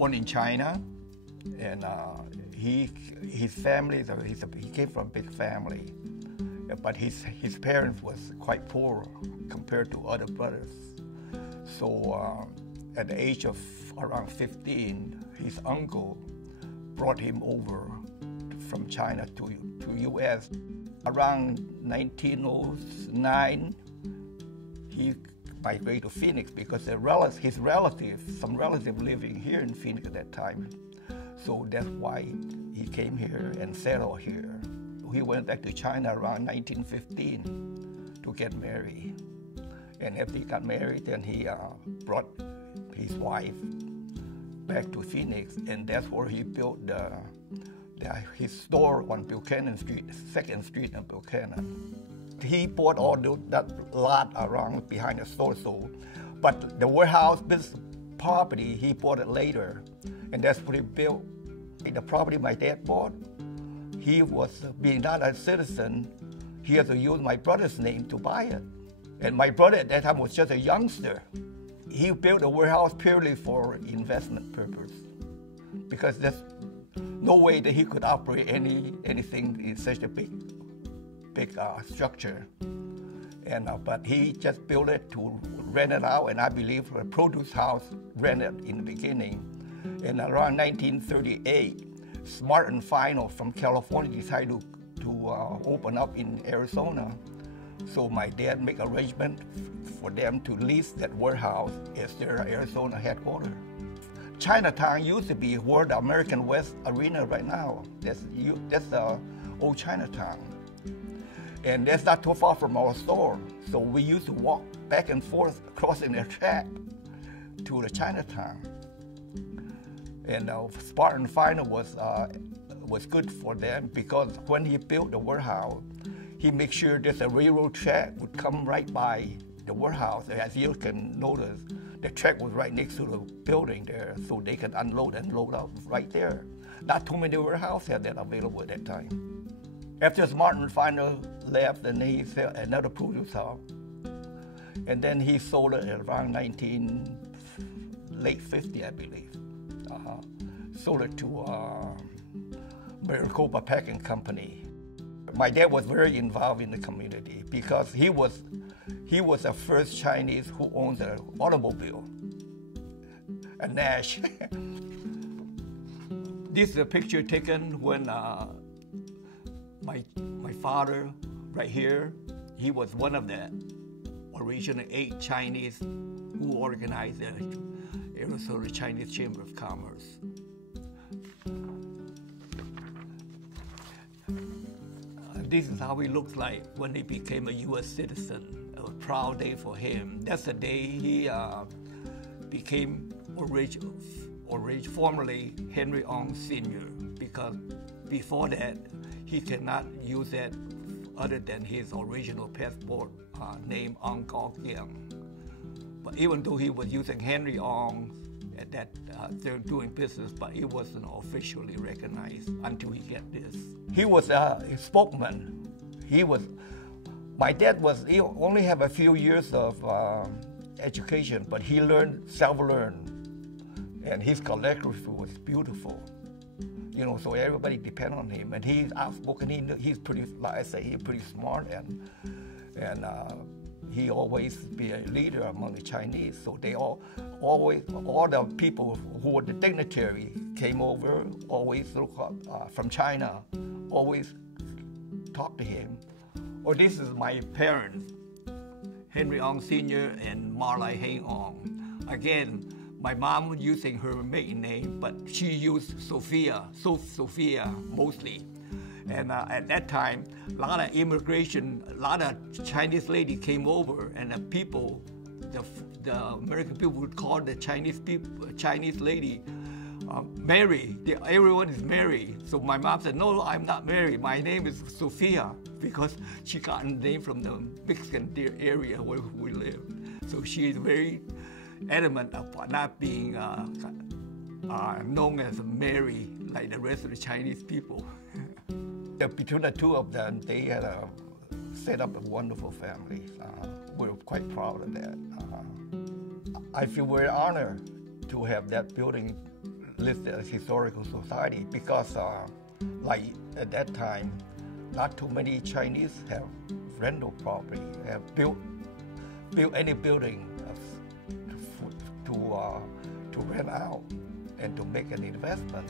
born in China, and his family, he came from a big family, but his parents was quite poor compared to other brothers. So at the age of around 15, his uncle brought him over from China to U.S. Around 1909, he migrated to Phoenix because his relatives, some relatives living here in Phoenix at that time. So that's why he came here and settled here. He went back to China around 1915 to get married. And after he got married, then he brought his wife back to Phoenix, and that's where he built his store on Buchanan Street, 2nd Street in Buchanan. He bought all that lot around behind the store, but the warehouse business property, he bought it later, and that's what he built. The property my dad bought, he was being not a citizen, he had to use my brother's name to buy it. And my brother at that time was just a youngster. He built a warehouse purely for investment purpose, because there's no way that he could operate anything in such a big structure. And but he just built it to rent it out, and I believe a produce house rented in the beginning. And around 1938, Smart and Final from California decided to open up in Arizona. So my dad made arrangement for them to lease that warehouse as their Arizona headquarters. Chinatown used to be where the American West Arena right now. That's the old Chinatown. And that's not too far from our store. So we used to walk back and forth crossing the track to the Chinatown. And Spartan Final was good for them because when he built the warehouse, he made sure that a railroad track would come right by the warehouse. As you can notice, the track was right next to the building there, so they could unload and load out right there. Not too many warehouses had that available at that time. After Martin Final left, and he sold another produce house, and then he sold it around late 50, I believe. Sold it to Maricopa Packing Company. My dad was very involved in the community because he was the first Chinese who owned an automobile, a Nash. This is a picture taken when my father, right here, he was one of the original 8 Chinese who organized the Arizona Chinese Chamber of Commerce. This is how he looked like when he became a U.S. citizen. A proud day for him. That's the day he became formerly Henry Ong Sr. because before that, he cannot use that other than his original passport name, Ong Kok Yang. But even though he was using Henry Ong at that, they're doing business, but it wasn't officially recognized until he get this. He was a spokesman. My dad he only have a few years of education, but he self-learned, and his calligraphy was beautiful. You know, so everybody depend on him, and he's outspoken. He's pretty, like I say, he's pretty smart, and he always be a leader among the Chinese. So they all the people who were the dignitary came over, always from China, always talk to him. Or this is my parents, Henry Ong Sr. and Marla Heng Ong. Again, my mom was using her maiden name, but she used Sophia mostly. And at that time, a lot of immigration, a lot of Chinese ladies came over, and the American people would call the Chinese lady Mary. Everyone is Mary. So my mom said, no, I'm not Mary. My name is Sophia, because she got a name from the Mexican area where we live. So she is very adamant about not being known as Mary like the rest of the Chinese people. Between the two of them, they had set up a wonderful family. We're quite proud of that. I feel very honored to have that building listed as historical society because, like at that time, not too many Chinese have rental property, have built any building to rent out and to make an investment.